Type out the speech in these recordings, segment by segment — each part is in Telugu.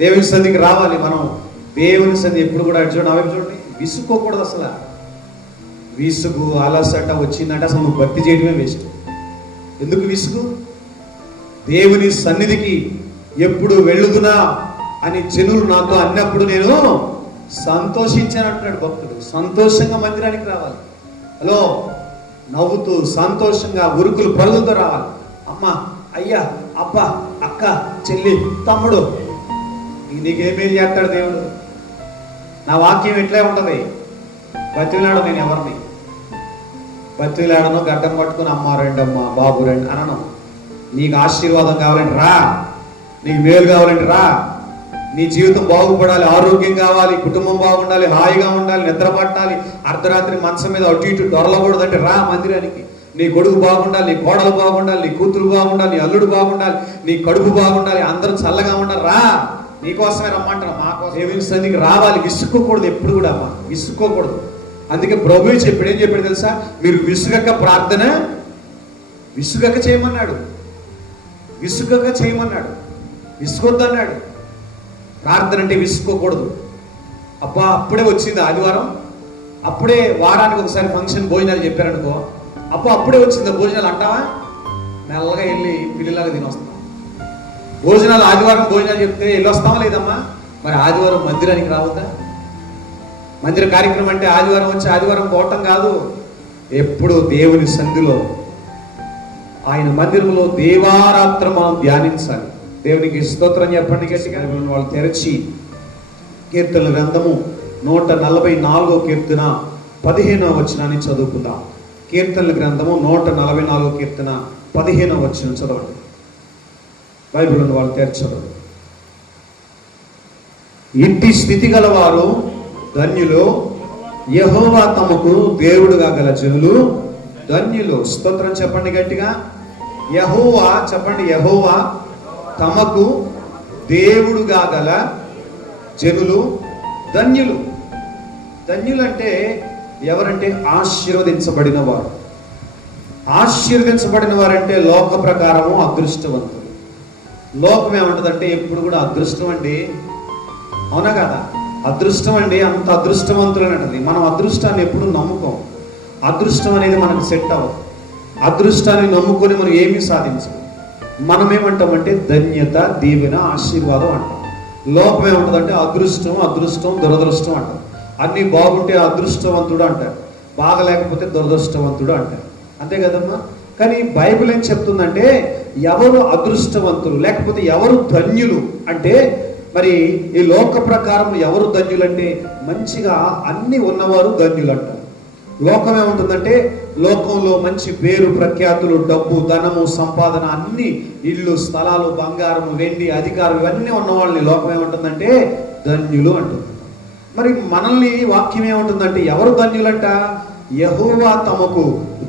దేవుని సన్నిధికి రావాలి మనం. దేవుని సన్నిధి ఎప్పుడు కూడా చూడండి అవి చూడండి. విసుక్కోకూడదు అసలు. విసుగు అలసట వచ్చిందంటే అసలు నువ్వు భక్తి చేయడమే వేస్ట్. ఎందుకు విసుగు? దేవుని సన్నిధికి ఎప్పుడు వెళ్ళుదునా అని జనులు నాతో అన్నప్పుడు నేను సంతోషించాను అంటున్నాడు భక్తుడు. సంతోషంగా మందిరానికి రావాలి. హలో? నవ్వుతూ సంతోషంగా ఉరుకులు పరుగులతో రావాలి. అమ్మ అయ్యా అబ్బ అక్క చెల్లి తమ్ముడు ఈ నీకేమేం చేస్తాడు దేవుడు? నా వాక్యం ఎట్లే ఉంటుంది. బతిలాడు నేను ఎవరిని? బతిలాడను గడ్డం పట్టుకుని అమ్మ రండి బాబు రెండు అనను. నీకు ఆశీర్వాదం కావాలంటే రా. నీకు మేలు కావాలంటే రా. నీ జీవితం బాగుపడాలి ఆరోగ్యం కావాలి కుటుంబం బాగుండాలి హాయిగా ఉండాలి నిద్ర పట్టాలి అర్ధరాత్రి మంచం మీద అటు ఇటు దొరలకూడదంటే రా మందిరానికి. నీ కొడుకు బాగుండాలి నీ కోడలు బాగుండాలి నీ కూతురు బాగుండాలి నీ అల్లుడు బాగుండాలి నీ కడుపు బాగుండాలి అందరూ చల్లగా ఉండాలి రా. నీకోసమే రమ్మంటారు మా కోసం. దేవుని సన్నిధికి రావాలి విసుక్కోకూడదు ఎప్పుడు కూడా అమ్మా. విసుక్కోకూడదు. అందుకే ప్రభు చెప్పాడు ఏం చెప్పాడు తెలుసా? మీరు విసుగక ప్రార్థన విసుగక చేయమన్నాడు. విసుగక చేయమన్నాడు. విసుగొద్దన్నాడు. ప్రార్థన అంటే విసుకోకూడదు అబ్బా అప్పుడే వచ్చింది ఆదివారం. అప్పుడే వారానికి ఒకసారి ఫంక్షన్ భోజనాలు చెప్పారనుకో. అబ్బా అప్పుడే వచ్చింది భోజనాలు అంటావా? మెల్లగా వెళ్ళి పిల్లలాగా తినొస్తాం. భోజనాలు ఆదివారం భోజనాలు చెప్తే వెళ్ళి వస్తామా లేదమ్మా? మరి ఆదివారం మందిరానికి రావద్దా? మందిర కార్యక్రమం అంటే ఆదివారం వచ్చి ఆదివారం పోవటం కాదు. ఎప్పుడు దేవుని సంధిలో ఆయన మందిరంలో దేవారాత్రం మనం ధ్యానించాలి. దేవునికి స్తోత్రం చెప్పండి గట్టిగా వాళ్ళు తెరచి కీర్తన గ్రంథము నూట నలభై నాలుగో కీర్తన పదిహేనవ వచనాన్ని చదువుకుందాం. కీర్తనల గ్రంథము నూట నలభై నాలుగో కీర్తన పదిహేనవ వచనం చదవండి. బైబిల్ ఉన్న వాళ్ళు తెరచదు ఇంటి స్థితి గలవారు ధన్యులు. యహోవా తమకు దేవుడుగా గల జనులు ధన్యులు. స్తోత్రం చెప్పండి గట్టిగా. యహోవా చెప్పండి యహోవా తమకు దేవుడుగా గల జనులు ధన్యులు. ధన్యులంటే ఎవరంటే ఆశీర్వదించబడిన వారు ఆశీర్వదించబడిన వారంటే లోక ప్రకారము అదృష్టవంతులు. లోకం ఏమంటుందంటే ఎప్పుడు కూడా అదృష్టం అండి. అవునా కదా? అదృష్టం అండి అంత అదృష్టవంతులు అంటది. మనం అదృష్టాన్ని ఎప్పుడు నమ్ముకోం. అదృష్టం అనేది మనకు సెట్ అవ్వదు. అదృష్టాన్ని నమ్ముకొని మనం ఏమీ సాధించం మనం ఏమంటామంటే ధన్యత దీవెన ఆశీర్వాదం అంటాం. లోపం ఏమంటదంటే అదృష్టం అదృష్టం దురదృష్టం అంటాం. అన్ని బాగుంటే అదృష్టవంతుడు అంటారు. బాగలేకపోతే దురదృష్టవంతుడు అంటారు. అంతే కదమ్మా? కానీ బైబిల్ ఏం చెప్తుందంటే ఎవరు అదృష్టవంతులు లేకపోతే ఎవరు ధన్యులు? అంటే మరి ఈ లోక ప్రకారం ఎవరు ధన్యులు అంటే మంచిగా అన్ని ఉన్నవారు ధన్యులు అంటారు లోకం ఏముంటుందంటే లోకంలో మంచి పేరు ప్రఖ్యాతులు డబ్బు ధనము సంపాదన అన్ని ఇల్లు స్థలాలు బంగారము వెండి అధికారం ఇవన్నీ ఉన్న వాళ్ళని లోకం ఏముంటుందంటే ధన్యులు అంటుంది మరి మనల్ని వాక్యం ఏముంటుందంటే ఎవరు ధన్యులంట? యహోవా తమకు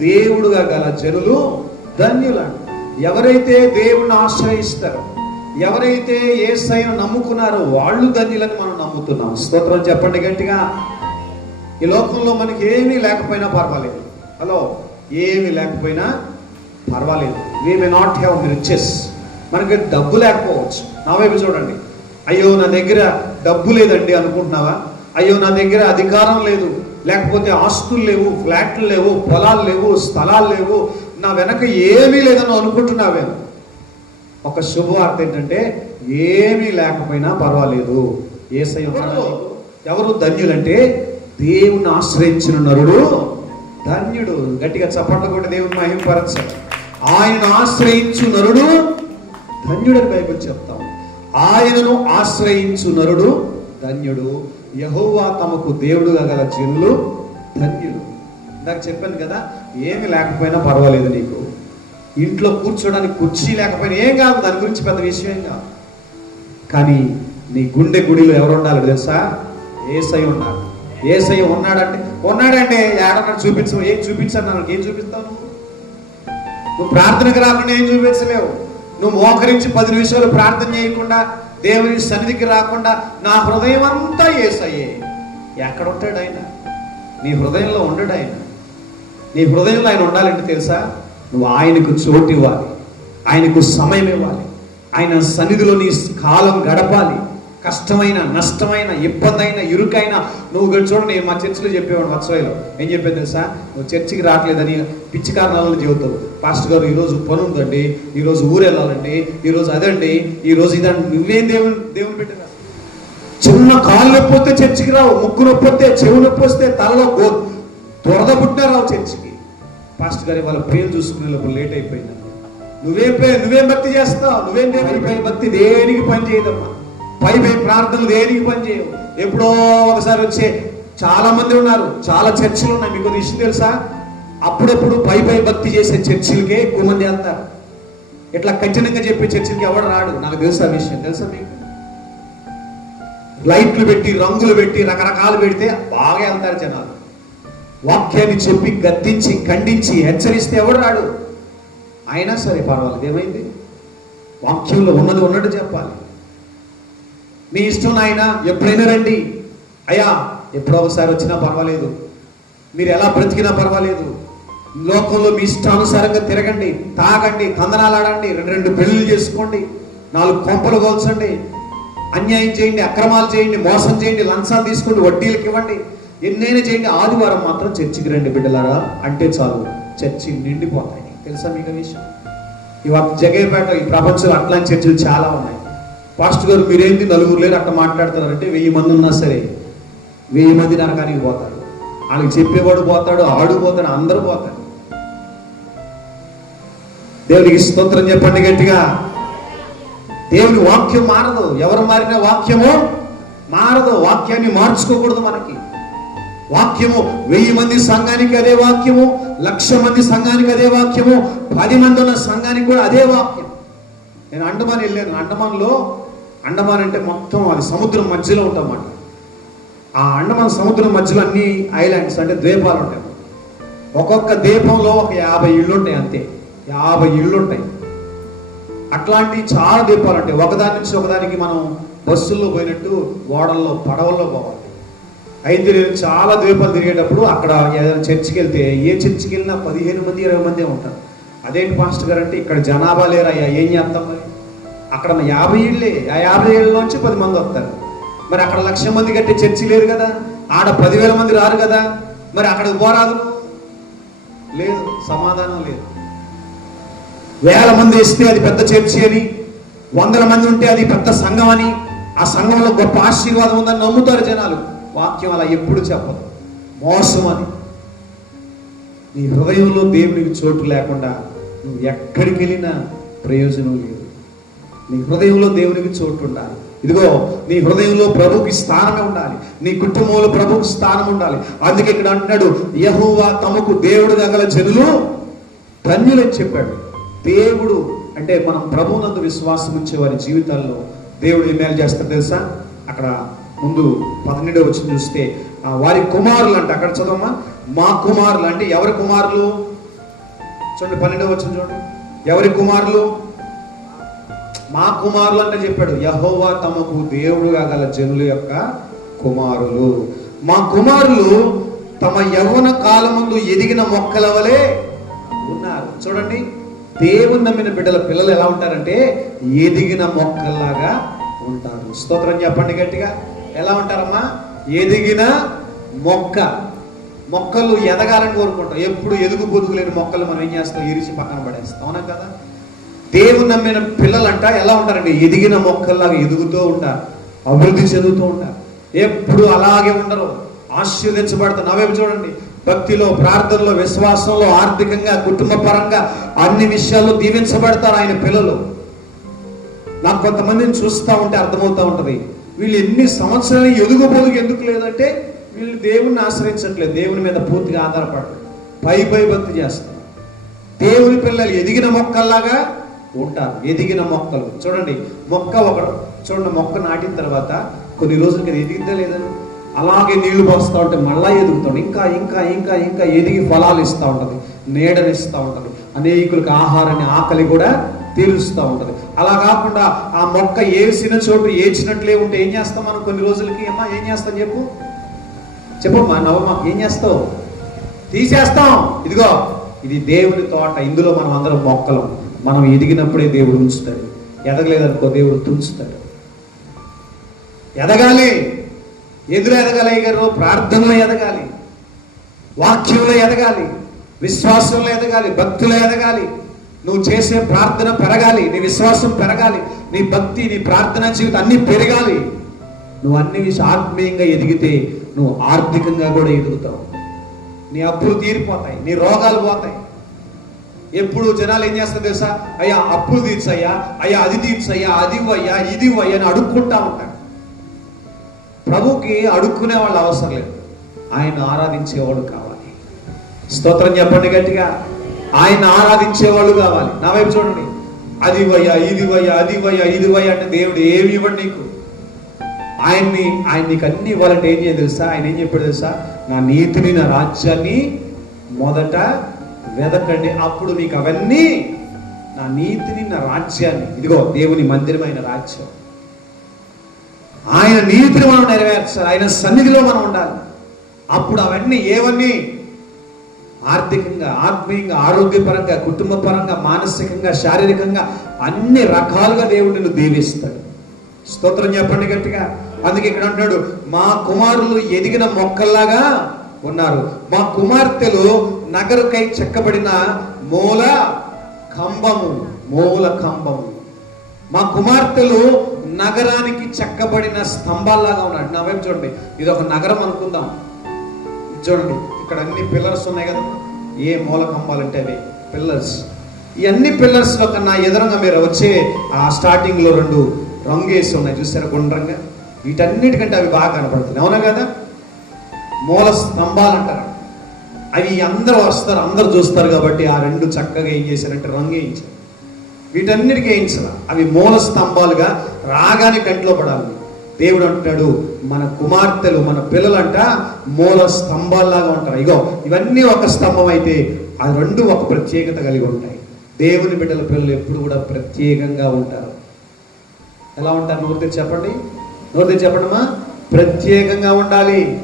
దేవుడుగా గల జనులు ధన్యులంట. ఎవరైతే దేవుణ్ణి ఆశ్రయిస్తారో ఎవరైతే ఏ సైను నమ్ముకున్నారో వాళ్ళు ధన్యులని మనం నమ్ముతున్నాం. స్తోత్రం చెప్పండి గట్టిగా. ఈ లోకంలో మనకి ఏమీ లేకపోయినా పర్వాలేదు. హలో ఏమీ లేకపోయినా పర్వాలేదు. We may not have riches మనకి డబ్బు లేకపోవచ్చు. నా వైపు చూడండి. అయ్యో నా దగ్గర డబ్బు లేదండి అనుకుంటున్నావా? అయ్యో నా దగ్గర అధికారం లేదు. లేకపోతే ఆస్తులు లేవు ఫ్లాట్లు లేవు పొలాలు లేవు స్థలాలు లేవు. నా వెనక ఏమీ లేదని అనుకుంటున్నావేమో ఒక శుభవార్త ఏంటంటే ఏమీ లేకపోయినా పర్వాలేదు. ఏసై. ఎవరు? ధన్యులంటే దేవుని ఆశ్రయించిన నరుడు ధన్యుడు. గట్టిగా చప్పట్లు కొట్టి దేవుని మహింపరచాలి ఆయన ఆశ్రయించు నరుడు ధన్యుడని బైబిల్ చెప్తాం. ఆయనను ఆశ్రయించు నరుడు ధన్యుడు. యహోవా తమకు దేవుడుగా గల జనులు ధన్యులు. ఇందాక చెప్పాను కదా ఏమి లేకపోయినా పర్వాలేదు నీకు. ఇంట్లో కూర్చోడానికి కుర్చీ లేకపోయినా ఏం కాదు దాని గురించి పెద్ద విషయం కాదు. కానీ నీ గుండె గుడిలో ఎవరు ఉండాలి తెలుసా? ఏసై ఉన్నాడు. ఏసై ఉన్నాడంటే ఉన్నాడంటే ఏడన్నా చూపించు ఏం చూపించాను నాకు ఏం చూపిస్తావు నువ్వు? నువ్వు ప్రార్థనకు రాకుండా ఏం చూపించలేవు. నువ్వు మోకరించి పది నిమిషాలు ప్రార్థన చేయకుండా దేవుని సన్నిధికి రాకుండా నా హృదయం అంతా ఏసయ్యే. ఎక్కడ ఉంటాడు ఆయన? నీ హృదయంలో ఉండడు ఆయన. నీ హృదయంలో ఆయన ఉండాలంటే తెలుసా? నువ్వు ఆయనకు చోటు ఇవ్వాలి. ఆయనకు సమయం ఇవ్వాలి. ఆయన సన్నిధిలో నీ కాలం గడపాలి. కష్టమైన నష్టమైన ఇబ్బందైన ఇరుకైన నువ్వు ఇక్కడ చూడండి నేను మా చర్చిలో చెప్పేవాడు మత్సరాయిలో ఏం చెప్పేది తెలుసా? నువ్వు చర్చికి రావట్లేదని పిచ్చి కారణాలను చెబుతావు పాస్టర్ గారు ఈరోజు పని ఉందండి. ఈరోజు ఊరు వెళ్ళాలండి. ఈరోజు అదండి. ఈరోజు ఇదండి. నువ్వేం దేవుని దేవుని పెట్టినా చిన్న కాళ్ళు నొప్పి వస్తే చర్చికి రావు. ముక్కు నొప్పి వస్తే చెవు నొప్పి వస్తే తలలో గో దురద పుట్టినా రావు చర్చికి. పాస్టర్ గారి వాళ్ళ పేరు చూసుకునే లోపల లేట్ అయిపోయింది. నువ్వేం పే నువ్వేం భక్తి చేస్తావు? నువ్వేం దేవుని పై భక్తి దేనికి పని చేయదమ్మా? పై పై ప్రార్థనలు దేనికి పని చేయవు? ఎప్పుడో ఒకసారి వచ్చే చాలా మంది ఉన్నారు. చాలా చర్చిలు ఉన్నాయి. మీకు విషయం తెలుసా? అప్పుడప్పుడు పై పై భక్తి చేసే చర్చిలకే ఎక్కువ మంది వెళ్తారు. ఇట్లా కఠినంగా చెప్పే చర్చిలకి ఎవడు రాడు? నాకు తెలుసా ఆ విషయం. తెలుసా మీకు? లైట్లు పెట్టి రంగులు పెట్టి రకరకాలు పెడితే బాగా వెళ్తారు జనాలు. వాక్యాన్ని చెప్పి గద్దించి ఖండించి హెచ్చరిస్తే ఎవడు రాడు? అయినా సరే పర్వాలేదు. ఏమైంది? వాక్యంలో ఉన్నది ఉన్నట్టు చెప్పాలి. నీ ఇష్టం నాయన ఎప్పుడైనా రండి. అయ్యా ఎప్పుడో ఒకసారి వచ్చినా పర్వాలేదు. మీరు ఎలా బ్రతికినా పర్వాలేదు. లోకంలో మీ ఇష్టానుసారంగా తిరగండి తాగండి కందనాలు ఆడండి రెండు రెండు పెళ్ళిళ్ళు చేసుకోండి నాలుగు కొంపలు కోల్చండి అన్యాయం చేయండి అక్రమాలు చేయండి మోసం చేయండి లంచాలు తీసుకోండి వడ్డీలకు ఇవ్వండి. ఎన్నైనా చేయండి. ఆదివారం మాత్రం చర్చికి రండి బిడ్డలారా. అంటే చాలు చర్చి నిండిపోతాయి. తెలుసా మీకు విషయం? ఇవాళ జగేపేట ఈ ప్రపంచంలో అట్లాంటి చర్చిలు చాలా ఉన్నాయి. పాస్టర్ గారు మీరేంటి నలుగురు లేరు అట్లా మాట్లాడుతున్నారంటే వెయ్యి మంది ఉన్నా సరే వెయ్యి మంది నరకానికి పోతారు. వాళ్ళకి చెప్పేవాడు పోతాడు ఆడు పోతాడు అందరూ పోతారు. దేవునికి స్తోత్రం చెప్పండి గట్టిగా. దేవుని వాక్యం మారదు. ఎవరు మారిన వాక్యము మారదు. వాక్యాన్ని మార్చుకోకూడదు మనకి. వాక్యము. వెయ్యి మంది సంఘానికి అదే వాక్యము. లక్ష మంది సంఘానికి అదే వాక్యము. పది మంది ఉన్న సంఘానికి కూడా అదే వాక్యం. నేను అండమాన్ వెళ్ళాను. అండమాన్లో అండమాన్ అంటే మొత్తం అది సముద్రం మధ్యలో ఉంటామన్నమాట. ఆ అండమాన్ సముద్రం మధ్యలో అన్ని ఐలాండ్స్ అంటే ద్వీపాలు ఉంటాయి. ఒక్కొక్క ద్వీపంలో ఒక యాభై ఇళ్ళు ఉంటాయి అంతే. యాభై ఇళ్ళు ఉంటాయి. అట్లాంటి చాలా ద్వీపాలు ఉంటాయి. ఒకదాని నుంచి ఒకదానికి మనం బస్సుల్లో పోయినట్టు ఓడల్లో పడవల్లో పోవాలి. అయితే నేను చాలా ద్వీపాలు తిరిగేటప్పుడు అక్కడ ఏదైనా చర్చికి వెళ్తే ఏ చర్చికి వెళ్ళినా పదిహేను మంది ఇరవై మంది ఉంటారు. అదేంటి పాస్టర్ గారు అంటే ఇక్కడ జనాభా లేరయ్యా ఏం చేస్తాం మరి? అక్కడ యాభై ఏళ్ళే ఆ యాభై ఏళ్ళలోంచి పది మంది వస్తారు. మరి అక్కడ లక్ష మంది కట్టే చర్చి లేరు కదా ఆడ పదివేల మంది రారు కదా మరి అక్కడ పోరాదు లేదు సమాధానం లేదు. వేల మంది ఇస్తే అది పెద్ద చర్చి అని వందల మంది ఉంటే అది పెద్ద సంఘం అని ఆ సంఘంలో గొప్ప ఆశీర్వాదం ఉందని నమ్ముతారు జనాలు. వాక్యం అలా ఎప్పుడు చెప్పదు. మోసం అని నీ హృదయంలో దేవునికి చోటు లేకుండా నువ్వు ఎక్కడికి వెళ్ళినా ప్రయోజనం లేదు. నీ హృదయంలో దేవునికి చోటు ఉండాలి. ఇదిగో నీ హృదయంలో ప్రభుకి స్థానమే ఉండాలి. నీ కుటుంబంలో ప్రభుకి స్థానం ఉండాలి. అందుకే ఇక్కడ అంటున్నాడు యహోవా తమకు దేవుడు గల జనులు ధన్యులని చెప్పాడు. దేవుడు అంటే మనం ప్రభునందు విశ్వాసం ఉంచే వారి జీవితాల్లో దేవుడు ఏమేలు చేస్తాడు తెలుసా? అక్కడ ముందు పన్నెండో వచ్చి చూస్తే వారి కుమారులు అంటే. అక్కడ చదవమ్మా. మా కుమారులు అంటే ఎవరి కుమారులు? చూడండి పన్నెండో వచ్చిన చూడండి. ఎవరి కుమారులు? మా కుమారులు అంటే చెప్పాడు. యహోవా తమకు దేవుడుగా గల జనుల యొక్క కుమారులు. మా కుమారులు తమ యవ్వన ముందు ఎదిగిన మొక్కల వలె ఉన్నారు. చూడండి. దేవుని నమ్మిన బిడ్డల పిల్లలు ఎలా ఉంటారంటే ఎదిగిన మొక్కల్లాగా ఉంటారు. స్తోత్రం చెప్పండి గట్టిగా. ఎలా ఉంటారమ్మా? ఎదిగిన మొక్క. మొక్కలు ఎదగాలని కోరుకుంటాం. ఎప్పుడు ఎదుగు బొదుగు లేని మొక్కలు మనం ఏం చేస్తాం? ఇరిచి పక్కన పడేస్తాం. అవునా కదా? దేవుని నమ్మిన పిల్లలంట ఎలా ఉంటారండి? ఎదిగిన మొక్కల్లాగా ఎదుగుతూ ఉంటారు. అభివృద్ధి చెందుతూ ఉంటారు. ఎప్పుడు అలాగే ఉండరు. ఆశీర్వదించబడతారు. నవ్వేవి చూడండి. భక్తిలో ప్రార్థనలో విశ్వాసంలో ఆర్థికంగా కుటుంబ పరంగా అన్ని విషయాల్లో దీవించబడతారు ఆయన పిల్లలు. నాకు కొంతమందిని చూస్తూ ఉంటే అర్థమవుతూ ఉంటుంది. వీళ్ళు ఎన్ని సంవత్సరాలు ఎదుగు పొదుగు ఎందుకు లేదంటే వీళ్ళు దేవుణ్ణి ఆశ్రయించట్లేదు దేవుని మీద పూర్తిగా ఆధారపడరు. పై పై భక్తి చేస్తారు. దేవుని పిల్లలు ఎదిగిన మొక్కల్లాగా ఉంటారు ఎదిగిన మొక్కలు. చూడండి మొక్క ఒక చూడండి మొక్క నాటిన తర్వాత కొన్ని రోజులకి అది ఎదిగిద్దా లేదని అలాగే నీళ్ళు పోస్తూ ఉంటే మళ్ళా ఎదుగుతాడు. ఇంకా ఇంకా ఇంకా ఇంకా ఎదిగి ఫలాలు ఇస్తూ ఉంటుంది నీడనిస్తూ ఉంటుంది. అనేకులకు ఆహారాన్ని ఆకలి కూడా తీరుస్తూ ఉంటుంది. అలా కాకుండా ఆ మొక్క ఏసిన చోటు ఏడ్చినట్లే ఉంటే ఏం చేస్తాం మనం కొన్ని రోజులకి? అమ్మా ఏం చేస్తాం చెప్పు? చెప్పమ్మా నవమ్మా ఏం చేస్తావు? తీసేస్తాం. ఇదిగో ఇది దేవుని తోట. ఇందులో మనం అందరం మొక్కలం. మనం ఎదిగినప్పుడే దేవుడు ఉంచుతాడు. ఎదగలేదనుకో దేవుడు తుంచుతాడు. ఎదగాలి. ఎదురు ఎదగాలి గారు ప్రార్థనలో ఎదగాలి. వాక్యంలో ఎదగాలి. విశ్వాసంలో ఎదగాలి. భక్తిలో ఎదగాలి. నువ్వు చేసే ప్రార్థన పెరగాలి నీ విశ్వాసం పెరగాలి నీ భక్తి నీ ప్రార్థన జీవితం అన్ని పెరగాలి. నువ్వు అన్ని విషయం ఆత్మీయంగా ఎదిగితే నువ్వు ఆర్థికంగా కూడా ఎదుగుతావు. నీ అప్పులు తీరిపోతాయి నీ రోగాలు పోతాయి. ఎప్పుడు జనాలు ఏం చేస్తారు తెలుసా? అయ్యా అప్పులు తీర్చయ్యా అయ్యా అది తీర్చయ్యా అది ఇవ్వయ్యా ఇది ఇవ్వయ్యా అని అడుక్కుంటా ఉంటారు. ప్రభుకి అడుక్కునే వాళ్ళు అవసరం లేదు. ఆయన ఆరాధించేవాడు కావాలి. స్తోత్రం చెప్పండి గట్టిగా. ఆయన ఆరాధించేవాళ్ళు కావాలి. నా వైపు చూడండి. అది వయ్యా ఇది వయ్యా అది వయ్యా ఇది వయ్యా అంటే దేవుడు ఏమి ఇవ్వడు నీకు? ఆయన్ని ఆయన నీకు అన్ని ఇవ్వాలంటే ఏం చేయాలి తెలుసా? ఆయన ఏం చెప్పాడు తెలుసా? నా నీతిని నా రాజ్యాన్ని మొదట వెదకండి. అప్పుడు మీకు అవన్నీ నా నీతిని నా రాజ్యాన్ని. ఇదిగో దేవుని మందిరమైన రాజ్యం. ఆయన నీతిని మనం నెరవేర్చాలి. ఆయన సన్నిధిలో మనం ఉండాలి. అప్పుడు అవన్నీ ఏవన్నీ? ఆర్థికంగా ఆత్మీయంగా ఆరోగ్యపరంగా కుటుంబ పరంగా మానసికంగా శారీరకంగా అన్ని రకాలుగా దేవుడు నిన్ను దీవిస్తాడు. స్తోత్రం చెప్పండి గట్టిగా. అందుకే ఇక్కడ అంటున్నాడు మా కుమారులు ఎదిగిన మొక్కల్లాగా ఉన్నారు. మా కుమార్తెలు నగరుకై చెక్కబడిన మూల కంబము మూల కంబము. మా కుమార్తెలు నగరానికి చెక్కబడిన స్తంభాల్లాగా ఉన్నాడు నా వైపు చూడండి ఇది ఒక నగరం అనుకుందాం. చూడండి ఇక్కడ అన్ని పిల్లర్స్ ఉన్నాయి కదా. ఏ మూల కంబాలంటే అవి. పిల్లర్స్. ఈ అన్ని పిల్లర్స్లో కన్నా ఎదురుగా మీరు వచ్చే ఆ స్టార్టింగ్లో రెండు రంగేసి ఉన్నాయి. చూసారా గుండ్రంగా? వీటన్నిటికంటే అవి బాగా కనపడుతున్నాయి. అవునా కదా? మూల స్తంభాలు అంటారు. అవి అందరూ వస్తారు అందరూ చూస్తారు కాబట్టి ఆ రెండు చక్కగా ఏం చేశారంటే రంగు వేయించారు. వీటన్నిటికీ వేయించాల అవి మూల స్తంభాలుగా రాగానే కంట్లో పడాలి. దేవుడు అంటాడు మన కుమార్తెలు మన పిల్లలంట మూల స్తంభాల్లాగా ఉంటారు. ఇగో ఇవన్నీ ఒక స్తంభం అయితే ఆ రెండు ఒక ప్రత్యేకత కలిగి ఉంటాయి. దేవుని బిడ్డల పిల్లలు ఎప్పుడు కూడా ప్రత్యేకంగా ఉంటారు. ఎలా ఉంటారు? నోరు చెప్పండి. నోరు తెరిచి చెప్పండమ్మా ప్రత్యేకంగా ఉండాలి.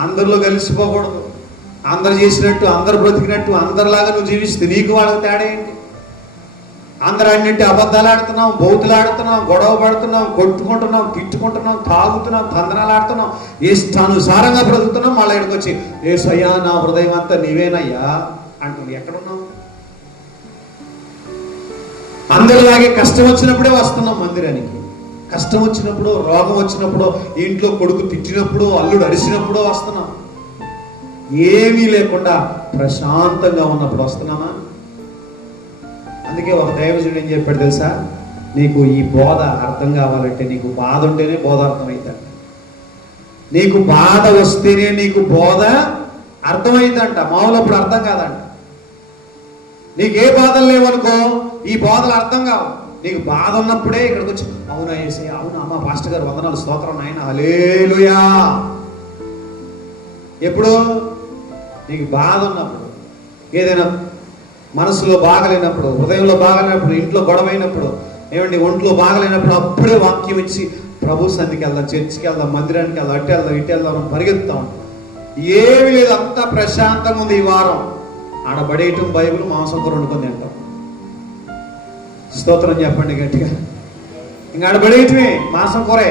అందరిలో కలిసిపోకూడదు. అందరు చేసినట్టు అందరు బ్రతికినట్టు అందరిలాగా నువ్వు జీవిస్తే నీకు వాళ్ళకి తేడా ఏంటి? అందరూ అన్నింటి అబద్ధాలు ఆడుతున్నాం బౌతులు ఆడుతున్నాం గొడవ పడుతున్నాం కొట్టుకుంటున్నాం తిట్టుకుంటున్నాం తాగుతున్నాం తందనాలు ఆడుతున్నాం ఇష్టానుసారంగా బ్రతుకుతున్నాం మళ్ళీ ఇక్కడికి వచ్చి ఏసయ్యా నా హృదయం అంతా నీవేనయ్యా అంటుంది. ఎక్కడున్నావు? అందరిలాగే కష్టం వచ్చినప్పుడే వస్తున్నాం మందిరానికి. కష్టం వచ్చినప్పుడు రోగం వచ్చినప్పుడు ఇంట్లో కొడుకు తిట్టినప్పుడు అల్లుడు అరిసినప్పుడు వస్తున్నాం. ఏమీ లేకుండా ప్రశాంతంగా ఉన్నప్పుడు వస్తున్నామా? అందుకే ఒక దైవజుడు ఏం చెప్పాడు తెలుసా? నీకు ఈ బోధ అర్థం కావాలంటే నీకు బాధ ఉంటేనే బోధ అర్థమవుతాడు నీకు బాధ వస్తేనే నీకు బోధ అర్థమైందంట మామూలు అప్పుడు అర్థం కాదంట. నీకు ఏ బాధలు లేవనుకో ఈ బోధలు అర్థం కావు. నీకు బాధ ఉన్నప్పుడే ఇక్కడికి వచ్చి అవునా ఏసే అవునా? అమ్మ పాస్టర్ గారు వందనాలు స్తోత్రం నాయన. హలేలుయా ఎప్పుడు? నీకు బాధ ఉన్నప్పుడు. ఏదైనా మనసులో బాగలేనప్పుడు హృదయంలో బాగలేనప్పుడు ఇంట్లో గొడవైనప్పుడు ఏమండి ఒంట్లో బాగలేనప్పుడు అప్పుడే వాక్యం ఇచ్చి ప్రభు సన్నిధికి వెళ్దాం చర్చికి వెళ్దాం మందిరానికి వెళ్దాం అటు వెళ్దాం ఇటు వెళ్దాం పరిగెత్తాం ఏమి లేదు అంతా ప్రశాంతంగా ఉంది ఈ వారం? ఆడ బైబుల్ బైబిల్ మాంసం కూర వండుకొని తింటాం. స్తోత్రం చెప్పండి గట్టిగా. ఇంకా ఆడ బడేయటమే మాంసం కూరే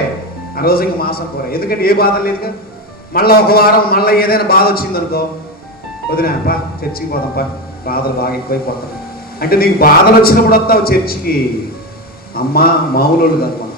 ఆ రోజు ఇంకా మాంసం కూర ఎందుకంటే ఏ బాధ లేదుగా? మళ్ళీ ఒక వారం మళ్ళీ ఏదైనా బాధ వచ్చిందనుకో వదినా పా చర్చికి పోదాం పా. బాధలు బాగా ఎక్కువైపోతాయి అంటే నీకు బాధలు వచ్చినప్పుడు వస్తావు చర్చికి అమ్మ మామూలు కాదు.